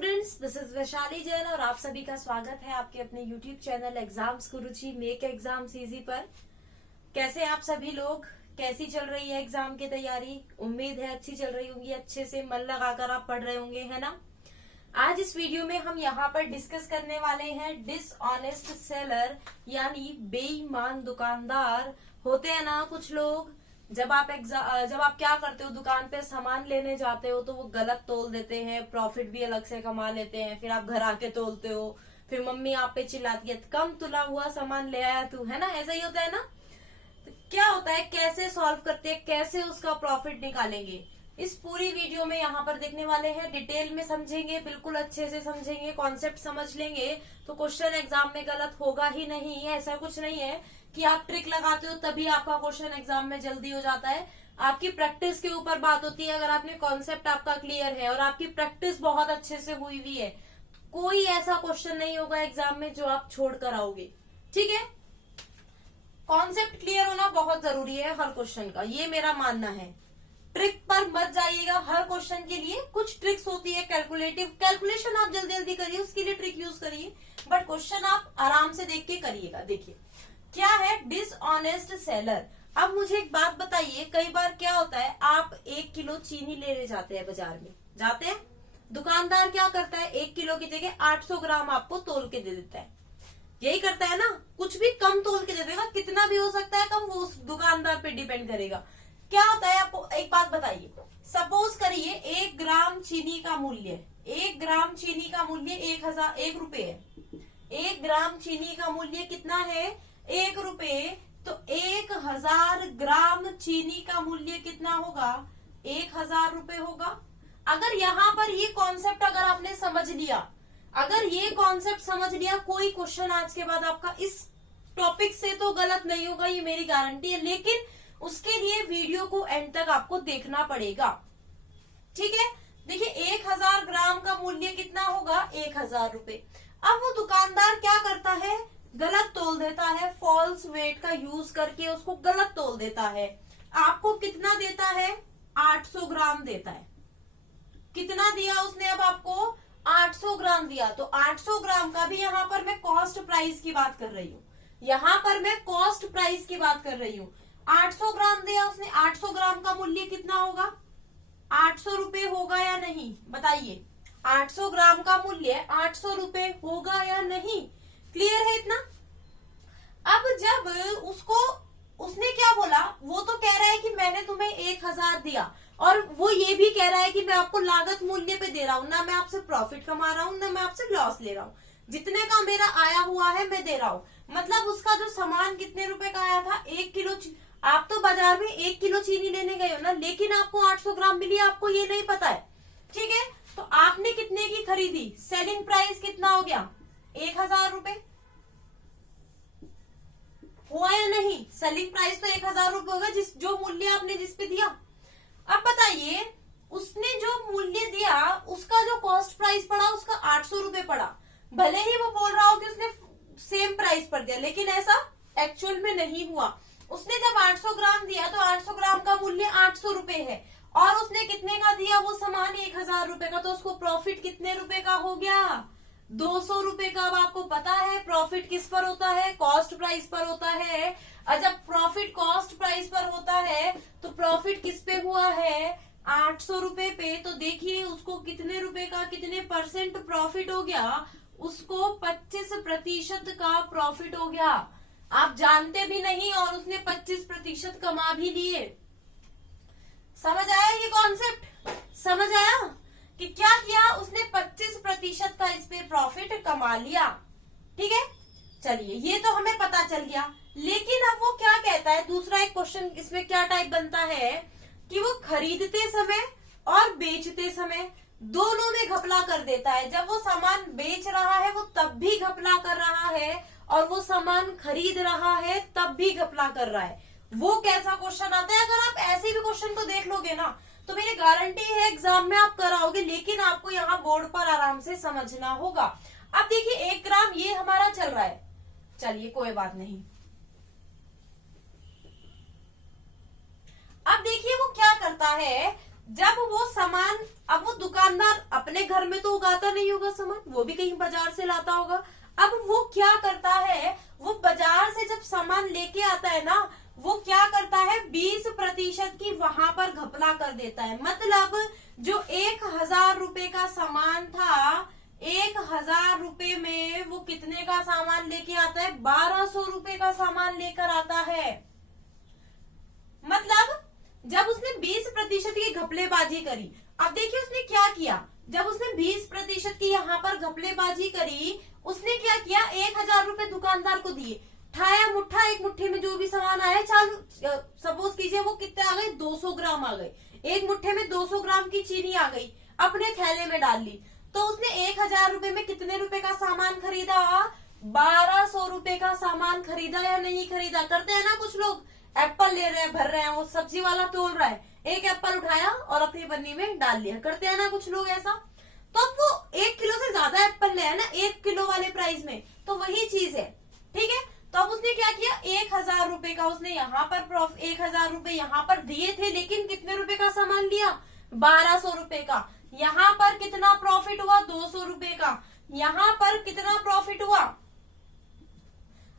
Students, this is Vaishali Jain और आप सभी का स्वागत है आपके अपने यूट्यूब चैनल एग्जाम्स गुरुजी मेक एग्जाम्स इजी पर। कैसे आप सभी लोग, कैसी चल रही है एग्जाम की तैयारी? उम्मीद है अच्छी चल रही होंगी, अच्छे से मन लगाकर आप पढ़ रहे होंगे, है ना। आज इस वीडियो में हम यहाँ पर डिस्कस करने वाले हैं डिसऑनेस्ट सेलर, यानी बेईमान दुकानदार। होते हैं ना कुछ लोग, जब आप क्या करते हो, दुकान पे सामान लेने जाते हो तो वो गलत तोल देते हैं, प्रॉफिट भी अलग से कमा लेते हैं। फिर आप घर आके तोलते हो, फिर मम्मी आप पे चिल्लाती है कम तुला हुआ सामान ले आया तू, है ना। ऐसा ही होता है ना। तो क्या होता है, कैसे सॉल्व करते हैं, कैसे उसका प्रॉफिट निकालेंगे, इस पूरी वीडियो में यहाँ पर देखने वाले हैं। डिटेल में समझेंगे, बिल्कुल अच्छे से समझेंगे, कॉन्सेप्ट समझ लेंगे तो क्वेश्चन एग्जाम में गलत होगा ही नहीं। ऐसा कुछ नहीं है कि आप ट्रिक लगाते हो तभी आपका क्वेश्चन एग्जाम में जल्दी हो जाता है। आपकी प्रैक्टिस के ऊपर बात होती है। अगर आपने कॉन्सेप्ट आपका क्लियर है और आपकी प्रैक्टिस बहुत अच्छे से हुई हुई है, कोई ऐसा क्वेश्चन नहीं होगा एग्जाम में जो आप छोड़ कर आओगे। ठीक है, कॉन्सेप्ट क्लियर होना बहुत जरूरी है हर क्वेश्चन का, ये मेरा मानना है। ट्रिक पर मत जाइएगा। हर क्वेश्चन के लिए कुछ ट्रिक्स होती है, कैलकुलेशन आप जल्दी जल्दी करिए, उसके लिए ट्रिक यूज करिए, बट क्वेश्चन आप आराम से देख के करिएगा। देखिए क्या है डिसऑनेस्ट सेलर। अब मुझे एक बात बताइए, कई बार क्या होता है, आप 1 किलो चीनी लेने जाते हैं, बाजार में जाते हैं, दुकानदार क्या करता है 1 किलो की जगह 800 ग्राम आपको तोल के दे देता है। यही करता है ना, कुछ भी कम तोल के दे देगा, कितना भी हो सकता है कम, वो उस दुकानदार पे डिपेंड करेगा। क्या होता है, आपको एक बात बताइए, सपोज करिए 1 ग्राम चीनी का मूल्य 1 ग्राम चीनी का मूल्य 1 रुपए है। 1 ग्राम चीनी का मूल्य कितना है, 1 रुपए। तो 1000 ग्राम चीनी का मूल्य कितना होगा, 1000 रुपए होगा। अगर यहाँ पर ये कॉन्सेप्ट अगर आपने समझ लिया, अगर ये कॉन्सेप्ट समझ लिया, कोई क्वेश्चन आज के बाद आपका इस टॉपिक से तो गलत नहीं होगा, ये मेरी गारंटी है। लेकिन उसके लिए वीडियो को एंड तक आपको देखना पड़ेगा। ठीक है, देखिए 1000 ग्राम का मूल्य कितना होगा, 1000 रुपए। अब वो दुकानदार क्या करता है, गलत तोल देता है, फॉल्स वेट का यूज करके उसको गलत तोल देता है। आपको कितना देता है, 800 ग्राम देता है। कितना दिया उसने, अब आपको 800 ग्राम दिया। तो 800 ग्राम का भी यहाँ पर मैं कॉस्ट प्राइस की बात कर रही हूँ, यहाँ पर मैं कॉस्ट प्राइस की बात कर रही हूँ। 800 ग्राम दिया उसने, 800 ग्राम का मूल्य कितना होगा, 800 रुपए होगा या नहीं, बताइए। 800 ग्राम का मूल्य 800 रुपए होगा या नहीं, क्लियर है इतना। अब जब उसने क्या बोला, वो तो कह रहा है कि मैंने तुम्हें 1000 दिया, और वो ये भी कह रहा है कि मैं आपको लागत मूल्य पे दे रहा हूँ, ना मैं आपसे प्रॉफिट कमा रहा हूँ, ना मैं आपसे लॉस ले रहा हूँ, जितने का मेरा आया हुआ है मैं दे रहा हूँ। मतलब उसका जो सामान कितने रुपए का आया था, 1 किलो। आप तो बाजार में 1 किलो चीनी लेने गए हो ना, लेकिन आपको 800 ग्राम मिली, आपको ये नहीं पता है। ठीक है, तो आपने कितने की खरीदी, सेलिंग प्राइस कितना हो गया, 1000 रुपए हुआ या नहीं। सेलिंग प्राइस तो 1000 रुपए होगा, जो मूल्य आपने जिस पे दिया। अब बताइए, उसने जो मूल्य दिया उसका जो कॉस्ट प्राइस पड़ा उसका 800 रुपए पड़ा। भले ही वो बोल रहा हो कि उसने सेम प्राइस पर दिया, लेकिन ऐसा एक्चुअल में नहीं हुआ। उसने जब 800 ग्राम दिया तो 800 ग्राम का मूल्य 800 रुपए है, और उसने कितने का दिया वो सामान, 1000 रुपए का। तो उसको प्रॉफिट कितने रुपए का हो गया, 200 रुपए का। अब आपको पता है प्रॉफिट किस पर होता है, कॉस्ट प्राइस पर होता है। और जब प्रॉफिट कॉस्ट प्राइस पर होता है तो प्रॉफिट किस पे हुआ है, 800 रुपए पे। तो देखिए उसको कितने रुपए का, कितने परसेंट प्रॉफिट हो गया, उसको 25% का प्रॉफिट हो गया। आप जानते भी नहीं और उसने 25% कमा भी लिए। समझ आया ये कॉन्सेप्ट, समझ आया कि क्या किया उसने, 25% का इस पे प्रॉफिट कमा लिया। ठीक है, चलिए ये तो हमें पता चल गया। लेकिन अब वो क्या कहता है, दूसरा एक क्वेश्चन इसमें क्या टाइप बनता है कि वो खरीदते समय और बेचते समय दोनों में घपला कर देता है। जब वो सामान बेच रहा है वो तब भी घपला कर रहा है, और वो सामान खरीद रहा है तब भी घपला कर रहा है। वो कैसा क्वेश्चन आता है, अगर आप ऐसे भी क्वेश्चन को देख लोगे ना तो मेरी गारंटी है एग्जाम में आप कराओगे, लेकिन आपको यहाँ बोर्ड पर आराम से समझना होगा। अब देखिए 1 ग्राम ये हमारा चल रहा है, चलिए कोई बात नहीं। अब देखिए वो क्या करता है, जब वो सामान, अब वो दुकानदार अपने घर में तो उगाता नहीं होगा सामान, वो भी कहीं बाजार से लाता होगा। अब वो क्या करता है, वो बाजार से जब सामान लेके आता है ना, वो क्या करता है 20% की वहां पर घपला कर देता है। मतलब जो 1000 रुपए का सामान था, 1000 रुपए में वो कितने का सामान लेके आता है, 1200 रुपए का सामान लेकर आता है। मतलब जब उसने 20% की घपलेबाजी करी, अब देखिए उसने क्या किया, जब उसने 20% की यहाँ पर घपलेबाजी करी, उसने क्या किया, 1000 रुपए दुकानदार को दिए, ठाया मुट्ठा, एक मुट्ठी में जो भी सामान आया, चालू सपोज कीजिए वो कितने आ गए, 200 ग्राम आ गए, एक मुट्ठे में 200 ग्राम की चीनी आ गई, अपने थैले में डाल ली। तो उसने 1000 रुपए में कितने रुपए का सामान खरीदा, 1200 रुपए का सामान खरीदा या नहीं खरीदा। करते हैं ना कुछ लोग, एप्पल ले रहे हैं, भर रहे हैं, वो सब्जी वाला तोल रहा है, एक एप्पल उठाया और अपनी पन्नी में डाल लिया। करते हैं ना कुछ लोग ऐसा। तो अब वो 1 किलो से ज्यादा एप्पल ले है ना 1 किलो वाले प्राइस में, तो वही चीज है, ठीक है। तो अब उसने क्या किया, 1000 रुपए का उसने यहाँ पर 1000 रुपए यहाँ पर दिए थे, लेकिन कितने रुपए का सामान लिया, 1200 रुपए का। यहाँ पर कितना प्रॉफिट हुआ, 200 रुपए का। यहाँ पर कितना प्रॉफिट हुआ,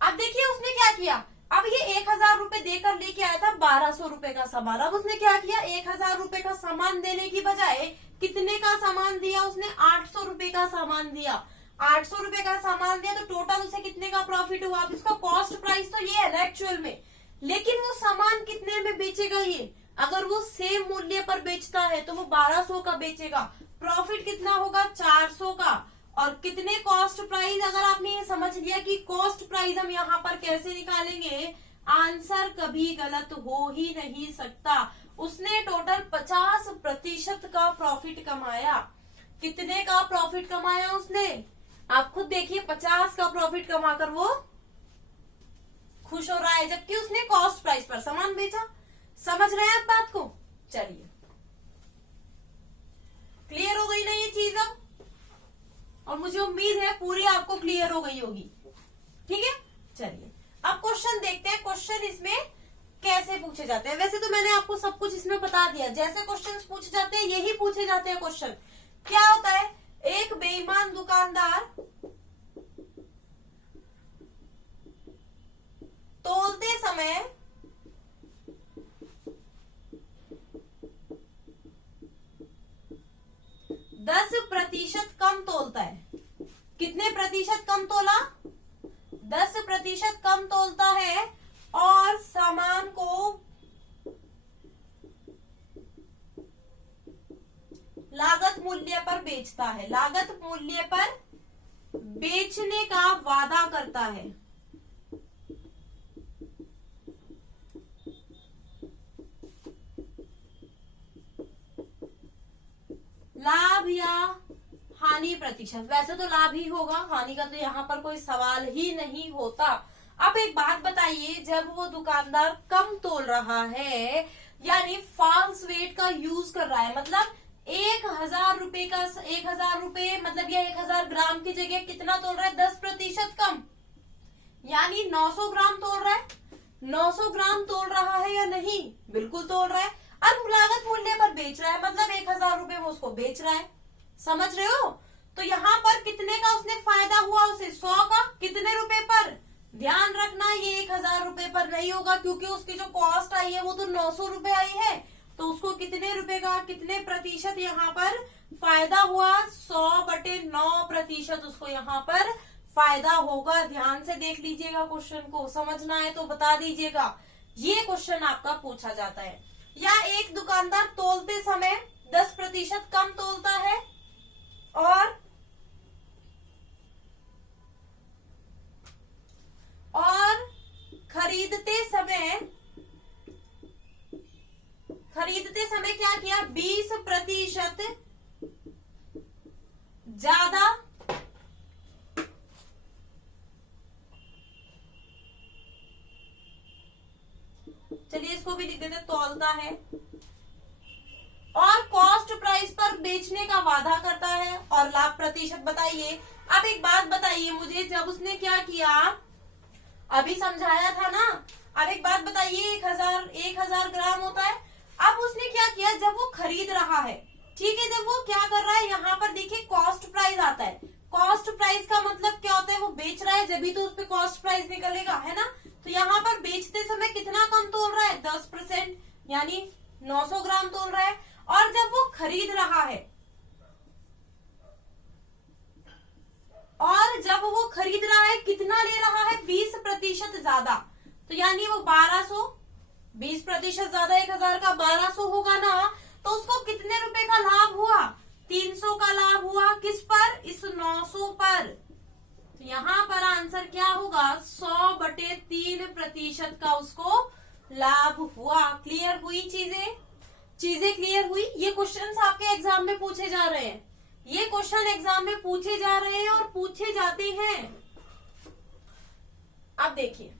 अब देखिए उसने क्या किया, अब ये 1000 रुपए देकर लेके आया था 1200 रुपए का सामान। अब उसने क्या किया, 1000 रुपए का सामान देने की बजाय कितने का सामान दिया, उसने 800 रुपए का सामान दिया। 800 रुपए का सामान दिया तो टोटल उसे कितने का प्रॉफिट हुआ। अब इसका कॉस्ट प्राइस तो ये है ना एक्चुअल में, लेकिन वो सामान कितने में बेचेगा ये, अगर वो सेम मूल्य पर बेचता है तो वो 1200 का बेचेगा, प्रॉफिट कितना होगा, 400 का। और कितने कॉस्ट प्राइस, अगर आपने ये समझ लिया कि कॉस्ट प्राइस हम यहाँ पर कैसे निकालेंगे, आंसर कभी गलत हो ही नहीं सकता। उसने टोटल 50% का प्रॉफिट कमाया। कितने का प्रॉफिट कमाया उसने, आप खुद देखिए, 50 का प्रॉफिट कमाकर वो खुश हो रहा है, जबकि उसने कॉस्ट प्राइस पर सामान बेचा। समझ रहे हैं आप बात को। चलिए, क्लियर हो गई ना ये चीज अब, और मुझे उम्मीद है पूरी आपको क्लियर हो गई होगी, ठीक है। चलिए अब क्वेश्चन देखते हैं, क्वेश्चन इसमें कैसे पूछे जाते हैं। वैसे तो मैंने आपको सब कुछ इसमें बता दिया, जैसे क्वेश्चन पूछे जाते हैं यही पूछे जाते हैं क्वेश्चन। क्या होता है, एक बेईमान दुकानदार तोलते समय 10% कम तोलता है। कितने प्रतिशत कम तोला, 10% कम तोलता है, और सामान को लागत मूल्य पर बेचता है, लागत मूल्य पर बेचने का वादा करता है। लाभ या हानि प्रतिशत, वैसे तो लाभ ही होगा, हानि का तो यहाँ पर कोई सवाल ही नहीं होता। अब एक बात बताइए, जब वो दुकानदार कम तोल रहा है, यानी फॉल्स वेट का यूज कर रहा है, मतलब 1000 रुपए का 1000 रुपए मतलब ये 1000 ग्राम की जगह कितना तोल रहा है, 10% कम, यानी 900 ग्राम तोल रहा है। 900 ग्राम तोल रहा है या नहीं, बिल्कुल तोल रहा है। अब लागत मूल्य पर बेच रहा है, मतलब 1000 रुपए में उसको बेच रहा है, समझ रहे हो। तो यहाँ पर कितने का उसने फायदा हुआ उसे, 100 का। कितने रुपए पर, ध्यान रखना ये 1000 रुपए पर नहीं होगा, क्योंकि उसकी जो कॉस्ट आई है वो तो 900 रुपए आई है। तो उसको कितने रुपए का, कितने प्रतिशत यहाँ पर फायदा हुआ, 100/9% उसको यहाँ पर फायदा होगा। ध्यान से देख लीजिएगा क्वेश्चन को, समझना है तो बता दीजिएगा। ये क्वेश्चन आपका पूछा जाता है। या एक दुकानदार तोलते समय 10% कम तोलता है, और खरीदते समय क्या किया, 20% ज्यादा चलिए इसको भी लिख देते, तौलता है, और कॉस्ट प्राइस पर बेचने का वादा करता है, और लाभ प्रतिशत बताइए। अब एक बात बताइए मुझे, जब उसने क्या किया, अभी समझाया था ना। अब एक बात बताइए, 1000 ग्राम होता है, अब उसने क्या किया, जब वो खरीद रहा है, ठीक है, जब वो क्या कर रहा है, यहाँ पर देखिए कॉस्ट प्राइस आता है। कॉस्ट प्राइस का मतलब क्या होता है, वो बेच रहा है, जब भी तो उस पे कॉस्ट प्राइस निकलेगा, है ना। तो यहाँ पर बेचते समय कितना कम तोल रहा है, 10%, यानी 900 ग्राम तोल रहा है। और जब वो खरीद रहा है, और जब वो खरीद रहा है कितना ले रहा है, 20% ज्यादा, तो यानी वो 1200, 20% ज्यादा 1000 का 1200 होगा ना, तो उसको कितने रुपए का लाभ हुआ, 300 का लाभ हुआ। किस पर, इस 900 पर। तो यहाँ पर आंसर क्या होगा, 100/3% का उसको लाभ हुआ। क्लियर हुई चीजें क्लियर हुई। ये क्वेश्चंस आपके एग्जाम में पूछे जा रहे हैं, ये क्वेश्चन एग्जाम में पूछे जा रहे हैं और पूछे जाते हैं। अब देखिए,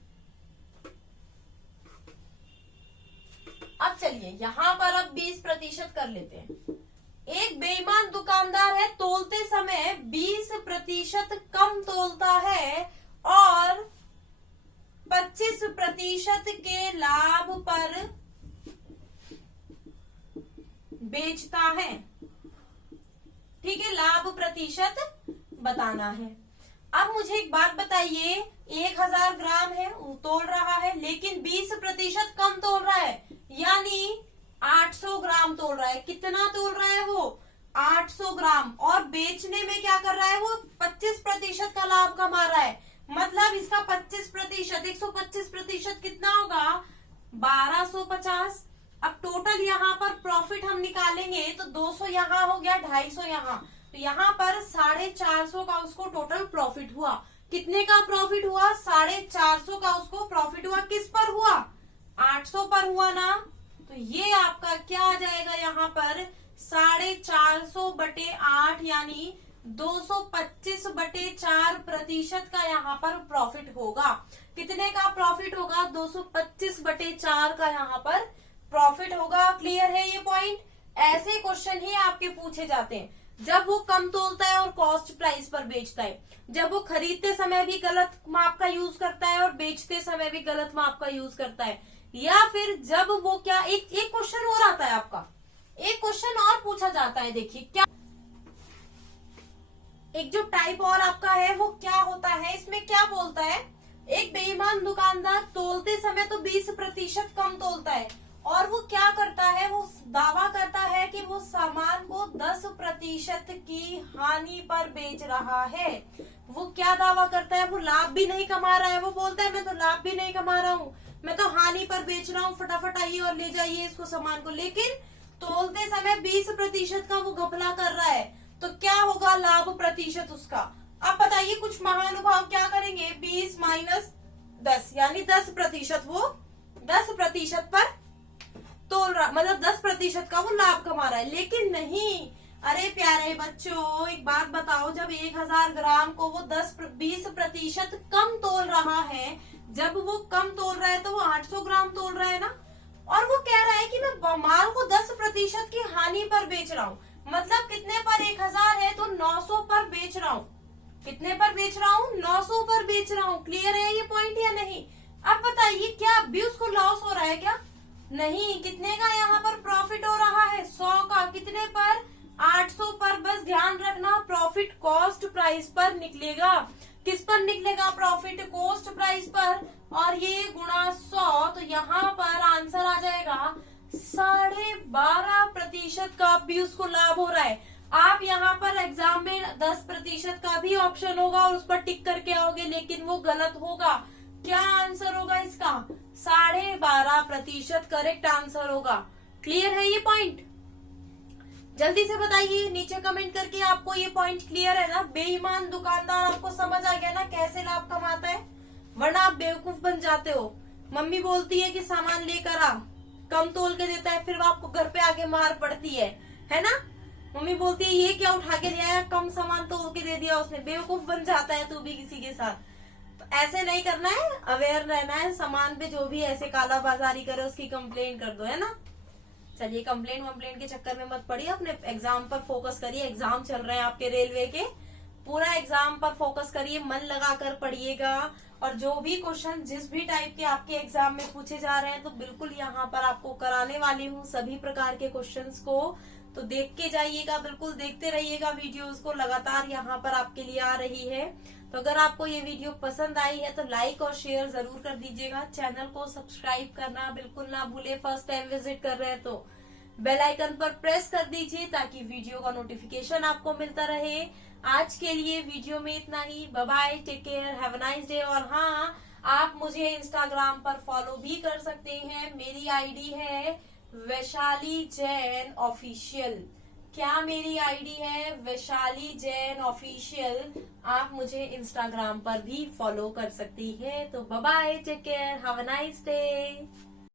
अब चलिए यहाँ पर अब 20% कर लेते हैं। एक बेईमान दुकानदार है, तोलते समय 20% कम तोलता है और 25% के लाभ पर बेचता है। ठीक है, लाभ प्रतिशत बताना है। अब मुझे एक बात बताइए, 1000 ग्राम है तोल रहा है, लेकिन 20% कम तोल रहा है, यानी 800 ग्राम तोल रहा है। कितना तोल रहा है वो, 800 ग्राम। और बेचने में क्या कर रहा है वो, 25% का लाभ कमा रहा है। मतलब इसका 25%, 125% कितना होगा, 1250। अब टोटल यहाँ पर प्रॉफिट हम निकालेंगे तो 200 यहाँ हो गया, 250 यहाँ, तो यहाँ पर 450 का उसको टोटल प्रॉफिट हुआ। कितने का प्रॉफिट हुआ, 450 का उसको प्रॉफिट हुआ। किस पर हुआ, 800 पर हुआ ना। तो ये आपका क्या आ जाएगा, यहाँ पर 450/8 यानी 225/4% का यहाँ पर प्रॉफिट होगा। कितने का प्रॉफिट होगा, 225/4 का यहाँ पर प्रॉफिट होगा। क्लियर है ये पॉइंट। ऐसे क्वेश्चन ही आपके पूछे जाते हैं, जब वो कम तोलता है और कॉस्ट प्राइस पर बेचता है, जब वो खरीदते समय भी गलत माप का यूज करता है और बेचते समय भी गलत माप का यूज करता है, या फिर जब वो क्या, एक क्वेश्चन और आता है आपका, एक क्वेश्चन और पूछा जाता है। देखिए क्या, एक जो टाइप और आपका है वो क्या होता है, इसमें क्या बोलता है, एक बेईमान दुकानदार तोलते समय तो 20% कम तोलता है और वो क्या करता है, वो दावा करता है कि वो सामान को 10% की हानि पर बेच रहा है। वो क्या दावा करता है, वो लाभ भी नहीं कमा रहा है। वो बोलता है मैं तो लाभ भी नहीं कमा रहा हूँ, मैं तो हानि पर बेच रहा हूँ, फटाफट आइए और ले जाइए इसको सामान को। लेकिन तोलते समय 20% का वो घपला कर रहा है, तो क्या होगा लाभ प्रतिशत उसका। अब बताइए कुछ महानुभाव क्या करेंगे, 20 - 10 यानी 10%, वो 10% पर तोल रहा, मतलब 10% का वो लाभ कमा रहा है। लेकिन नहीं, अरे प्यारे बच्चों एक बात बताओ, जब 1000 ग्राम को वो 20% कम तोल रहा है, जब वो कम तोल रहा है तो वो 800 ग्राम तोल रहा है ना, और वो कह रहा है कि मैं माल को 10% की हानि पर बेच रहा हूँ। मतलब कितने पर, 1000 है तो 900 पर बेच रहा हूँ। कितने पर बेच रहा हूँ, 900 पर बेच रहा हूँ। क्लियर है ये पॉइंट या नहीं। अब बताइए क्या अभी उसको लॉस हो रहा है क्या, नहीं। कितने का यहाँ पर प्रॉफिट हो रहा है, 100 का। कितने पर, 800 पर। बस ध्यान रखना प्रॉफिट कॉस्ट प्राइस पर निकलेगा। किस पर निकलेगा, प्रॉफिट कॉस्ट प्राइस पर, और ये गुणा 100, तो यहाँ पर आंसर आ जाएगा 12.5% का भी उसको लाभ हो रहा है। आप यहाँ पर एग्जाम में 10% का भी ऑप्शन होगा और उस पर टिक करके आओगे, लेकिन वो गलत होगा। क्या आंसर होगा इसका, 12.5% करेक्ट आंसर होगा। क्लियर है ये पॉइंट, जल्दी से बताइए नीचे कमेंट करके, आपको ये पॉइंट क्लियर है ना। बेईमान दुकानदार आपको समझ आ गया ना कैसे लाभ कमाता है, वरना आप बेवकूफ बन जाते हो। मम्मी बोलती है कि सामान लेकर आ, कम तोल के देता है, फिर आपको घर पे आके मार पड़ती है ना। मम्मी बोलती है ये क्या उठा के ले आया, कम सामान तोल के दे दिया उसने। बेवकूफ बन जाता है तू भी किसी के साथ। तो ऐसे नहीं करना है, अवेयर रहना है। सामान पे जो भी ऐसे काला बाजारी करे उसकी कंप्लेन कर दो, है ना। चलिए कंप्लेन के चक्कर में मत पड़िए, अपने एग्जाम पर फोकस करिए। एग्जाम चल रहे हैं आपके रेलवे के, पूरा एग्जाम पर फोकस करिए, मन लगाकर पढ़िएगा। और जो भी क्वेश्चन जिस भी टाइप के आपके एग्जाम में पूछे जा रहे हैं तो बिल्कुल यहाँ पर आपको कराने वाली हूँ सभी प्रकार के क्वेश्चंस को। तो देख के जाइएगा, बिल्कुल देखते रहिएगा वीडियोस को, लगातार यहाँ पर आपके लिए आ रही है। तो अगर आपको ये वीडियो पसंद आई है तो लाइक और शेयर जरूर कर दीजिएगा। चैनल को सब्सक्राइब करना बिल्कुल ना भूले। फर्स्ट टाइम विजिट कर रहे हैं तो बेल आइकन पर प्रेस कर दीजिए ताकि वीडियो का नोटिफिकेशन आपको मिलता रहे। आज के लिए वीडियो में इतना ही। Bye bye, take care, have a nice day. और हाँ, आप मुझे इंस्टाग्राम पर फॉलो भी कर सकते हैं। मेरी आईडी है वैशाली जैन ऑफिशियल। क्या मेरी आईडी है? वैशाली जैन ऑफिशियल। आप मुझे इंस्टाग्राम पर भी फॉलो कर सकती है। तो bye bye, take care, have a nice day.